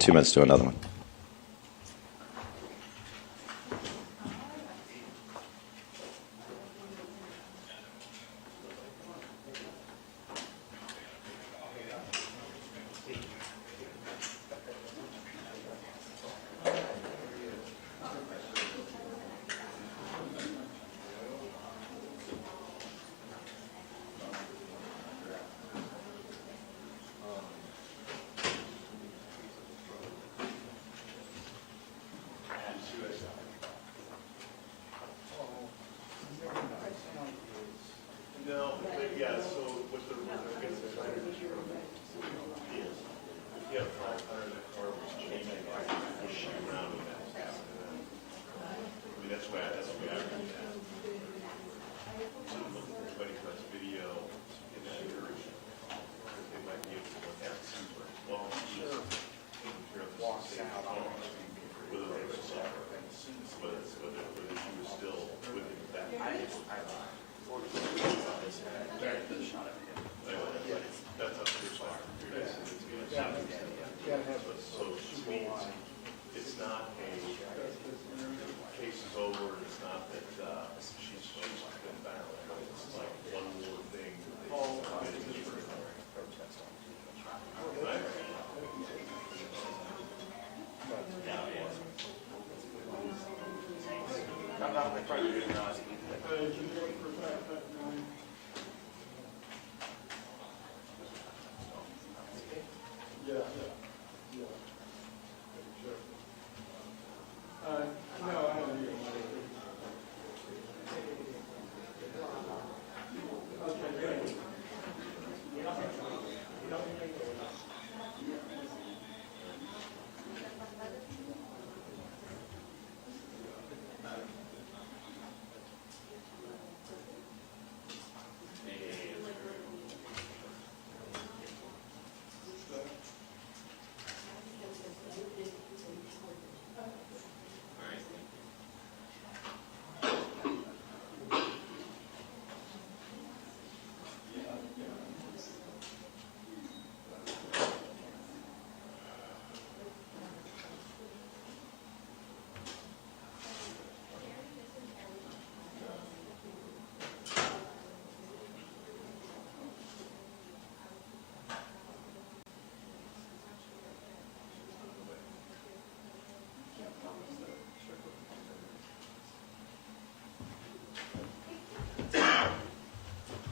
2 minutes to another one.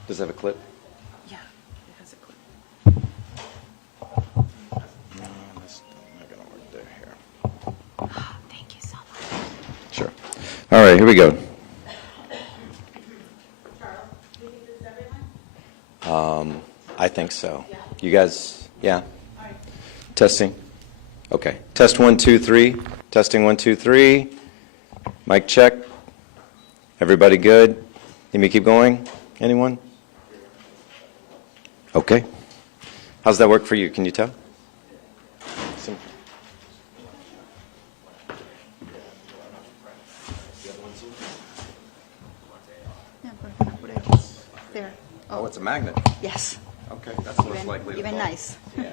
Does it have a clip? Yeah, it has a clip. No, that's not going to work there. Here. Thank you so much. Sure. All right, here we go. Charles, do you think this is everyone? I think so. Yeah. You guys, yeah? All right. Testing? Okay. Test 1, 2, 3. Testing 1, 2, 3. Mic check. Everybody good? Need me to keep going? Anyone? Okay. How's that work for you? Can you tell? Yeah, put it there. Oh, it's a magnet. Yes. Okay, that's most likely to Even fall. nice. Yeah.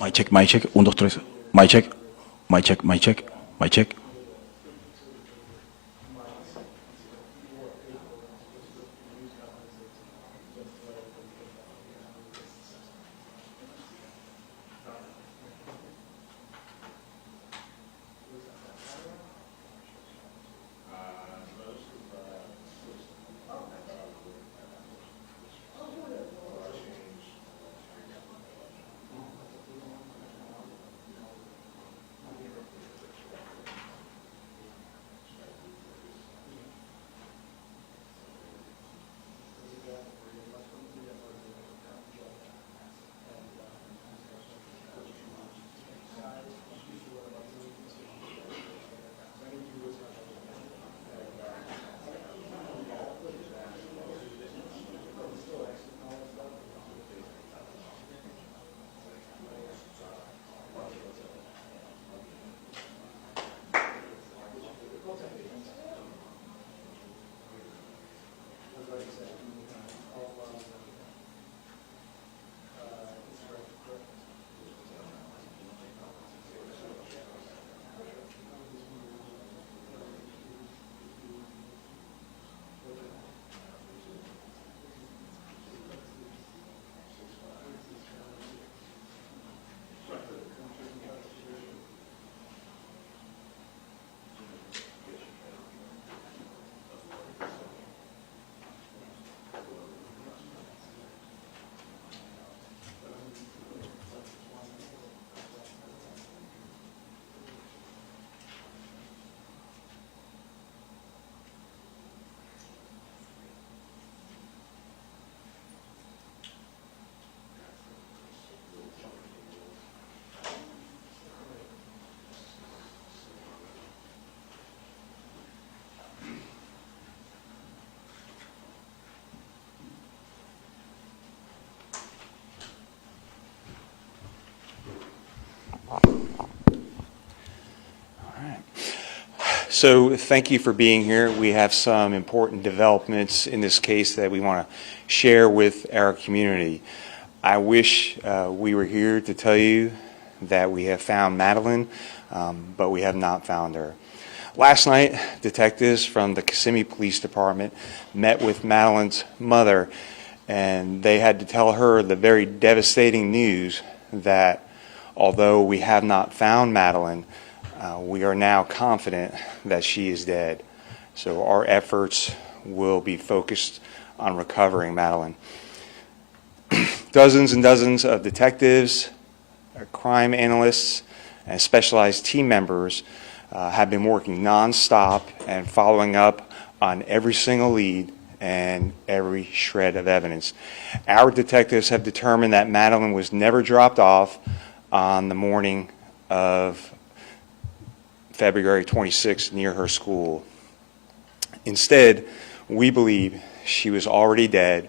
Mic check, mic check. 1, 2, 3. Mic check. Mic check, mic check. Mic check. So thank you for being here. We have some important developments in this case that we want to share with our community. I wish we were here to tell you that we have found Madeline, but we have not found her. Last night, detectives from the Kissimmee Police Department met with Madeline's mother, and they had to tell her the very devastating news that although we have not found Madeline, we are now confident that she is dead. So our efforts will be focused on recovering Madeline. Dozens and dozens of detectives, crime analysts, and specialized team members have been working nonstop and following up on every single lead and every shred of evidence. Our detectives have determined that Madeline was never dropped off on the morning of February 26th near her school. Instead, we believe she was already dead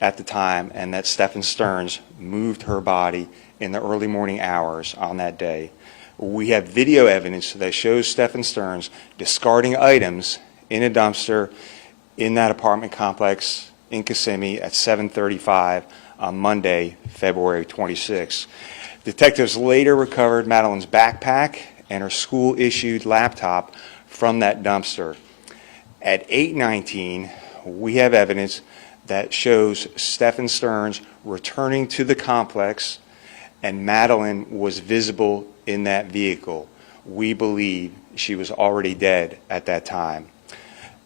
at the time and that Stephen Stearns moved her body in the early morning hours on that day. We have video evidence that shows Stephen Stearns discarding items in a dumpster in that apartment complex in Kissimmee at 7:35 on Monday, February 26th. Detectives later recovered Madeline's backpack and her school-issued laptop from that dumpster. At 8:19, we have evidence that shows Stephen Stearns returning to the complex, and Madeline was visible in that vehicle. We believe she was already dead at that time.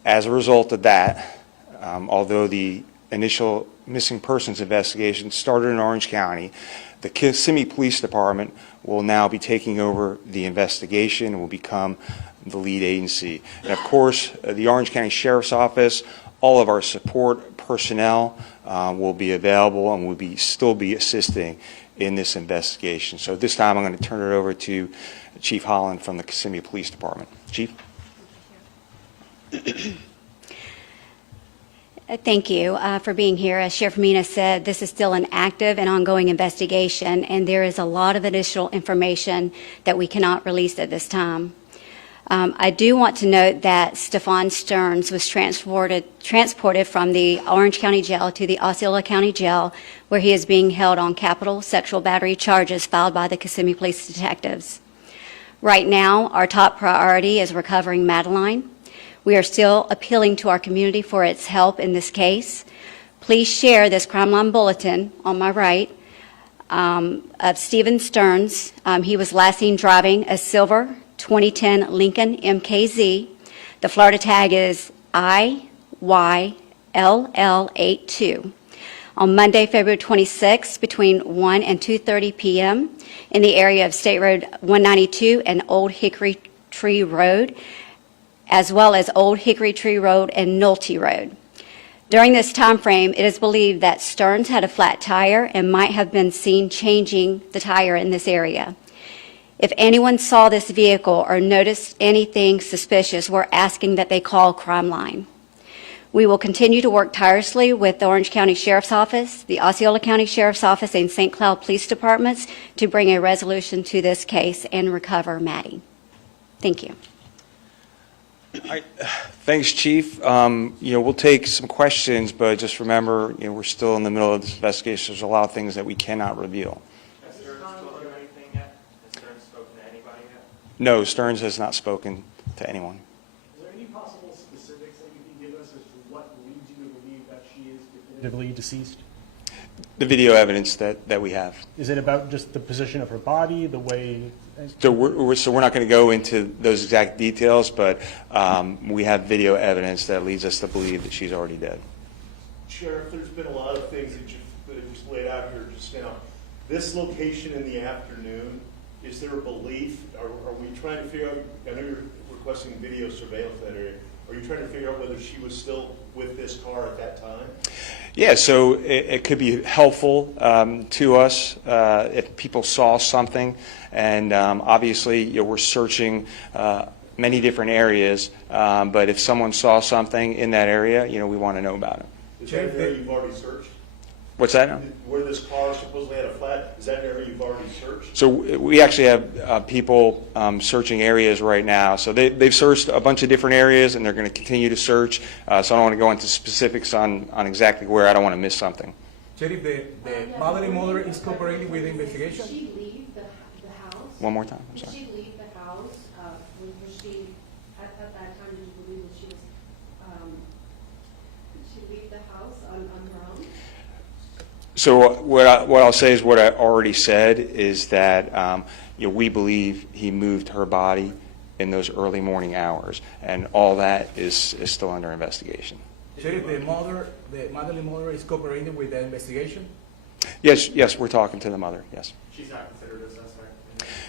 As a result of that, although the initial missing persons investigation started in Orange County, the Kissimmee Police Department will now be taking over the investigation and will become the lead agency. And of course, the Orange County Sheriff's Office, all of our support personnel will be available and will still be assisting in this investigation. So this time I'm going to turn it over to Chief Holland from the Kissimmee Police Department. Chief? Thank you for being here. As Sheriff Mina said, this is still an active and ongoing investigation, and there is a lot of additional information that we cannot release at this time. I do want to note that Stephen Stearns was transported from the Orange County Jail to the Osceola County Jail, where he is being held on capital sexual battery charges filed by the Kissimmee Police detectives. Right now, our top priority is recovering Madeline. We are still appealing to our community for its help in this case. Please share this crime line bulletin on my right of Stephen Stearns. He was last seen driving a silver 2010 Lincoln MKZ. The Florida tag is IYLL82. On Monday, February 26, between 1 and 2:30 p.m. in the area of State Road 192 and Old Hickory Tree Road, as well as Old Hickory Tree Road and Nolte Road. During this time frame, it is believed that Stearns had a flat tire and might have been seen changing the tire in this area. If anyone saw this vehicle or noticed anything suspicious, we're asking that they call Crime Line. We will continue to work tirelessly with the Orange County Sheriff's Office, the Osceola County Sheriff's Office, and St. Cloud Police Departments to bring a resolution to this case and recover Maddie. Thank you. Thanks, Chief. We'll take some questions, but just remember, we're still in the middle of this investigation. There's a lot of things that we cannot reveal. Has Stearns spoken to anything yet? Has Stearns spoken to anybody yet? No, Stearns has not spoken to anyone. Is there any possible specifics that you can give us as to what leads you to believe that she is definitively deceased? The video evidence that we have. Is it about just the position of her body, the way? So we're not going to go into those exact details, but we have video evidence that leads us to believe that she's already dead. Sheriff, there's been a lot of things that you just laid out here just now. This location in the afternoon, is there a belief, are we trying to figure out, I know you're requesting video surveillance in that area, are you trying to figure out whether she was still with this car at that time? Yeah, so it could be helpful to us if people saw something, and obviously we're searching many different areas, but if someone saw something in that area, we want to know about it. Is that an area you've already searched? What's that now? Where this car supposedly had a flat, is that an area you've already searched? So we actually have people searching areas right now. So they've searched a bunch of different areas, and they're going to continue to search. So I don't want to go into specifics on exactly where. I don't want to miss something. Sheriff, the mother mother is cooperating with the investigation? Did she leave the house? One more time, I'm Did sorry. she leave the house? Was she, at that time, did you believe that she was, did she leave the house on her own? So what I'll say is what I already said is that we believe he moved her body in those early morning hours, and all that is still under investigation. Sheriff, the motherly mother is cooperating with the investigation? Yes, we're talking to the mother, yes. She's not considered a suspect.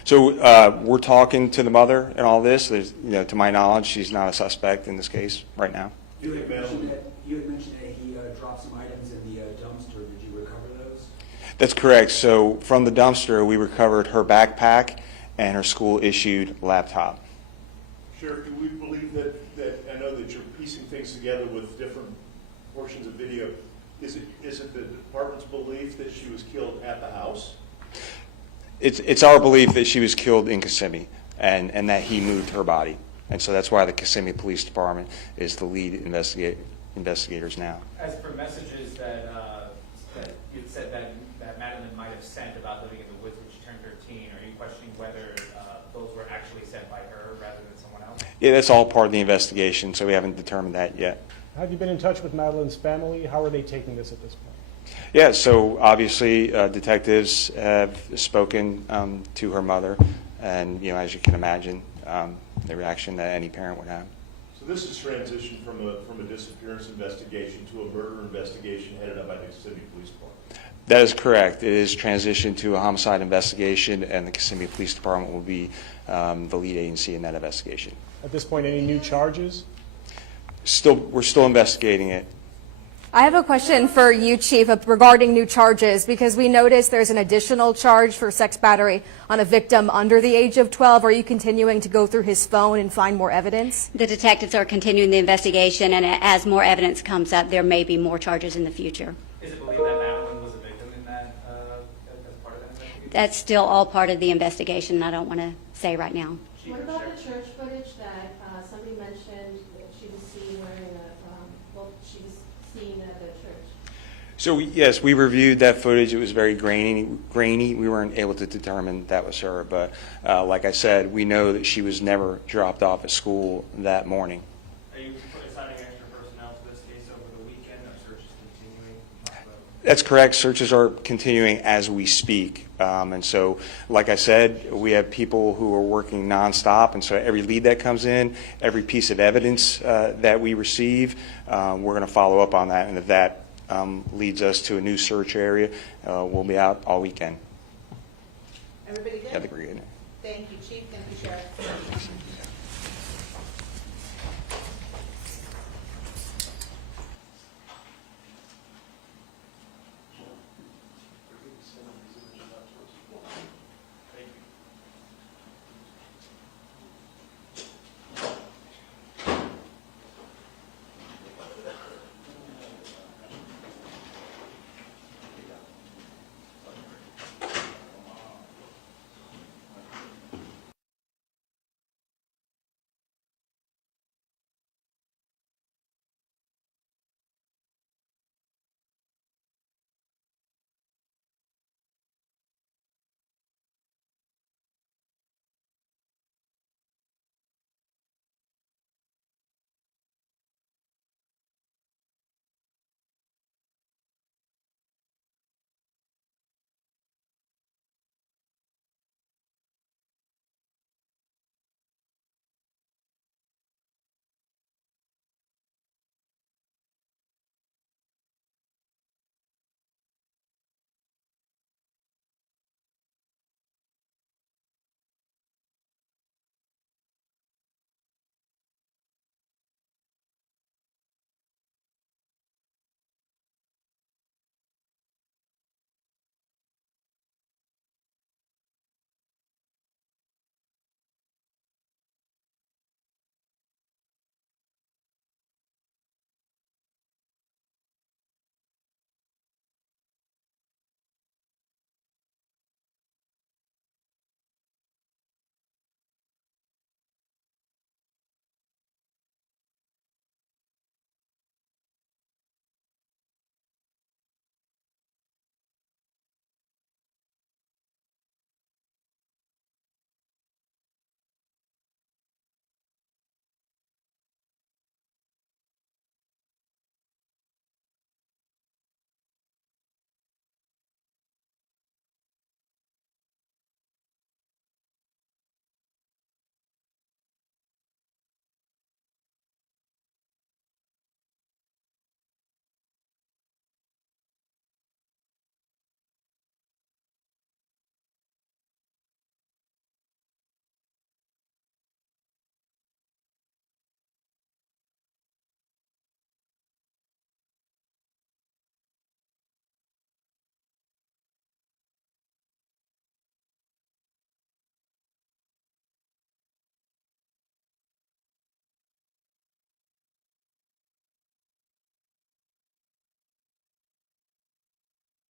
So we're talking to the mother and all this. There's, to my knowledge, she's not a suspect in this case right now. You had mentioned that he dropped some items in the dumpster. Did you recover those? That's correct. So from the dumpster, we recovered her backpack and her school-issued laptop. Sheriff, do we believe that, I know that you're piecing things together with different portions of video. Is it the department's belief that she was killed at the house? It's our belief that she was killed in Kissimmee and that he moved her body. And so that's why the Kissimmee Police Department is the lead investigators now. As for messages that you said that Madeline might have sent about living in the woods when she turned 13, are you questioning whether those were actually sent by her rather than someone else? Yeah, that's all part of the investigation, so we haven't determined that yet. Have you been in touch with Madeline's family? How are they taking this at this point? Yeah, so obviously detectives have spoken to her mother, and as you can imagine, the reaction that any parent would have. So this is transitioned from a disappearance investigation to a murder investigation headed up by the Kissimmee Police Department. That is correct. It is transitioned to a homicide investigation, and the Kissimmee Police Department will be the lead agency in that investigation. At this point, any new charges? We're still investigating it. I have a question for you, Chief, regarding new charges, because we noticed there's an additional charge for sex battery on a victim under the age of 12. Are you continuing to go through his phone and find more evidence? The detectives are continuing the investigation, and as more evidence comes up, there may be more charges in the future. Is it believed that Madeline was a victim in that as part of that investigation? That's still all part of the investigation, and I don't want to say right now. What about the church footage that somebody mentioned that she was seen wearing she was seen at the church? So yes, we reviewed that footage. It was very grainy. We weren't able to determine that was her, but like I said, we know that she was never dropped off at school that morning. Are you assigning extra personnel to this case over the weekend? Are searches continuing? That's correct. Searches are continuing as we speak. And so, like I said, we have people who are working nonstop. And so every lead that comes in, every piece of evidence that we receive, we're going to follow up on that. And if that leads us to a new search area, we'll be out all weekend. Everybody good? Have a great night. Thank you, Chief. Thank you, Sheriff.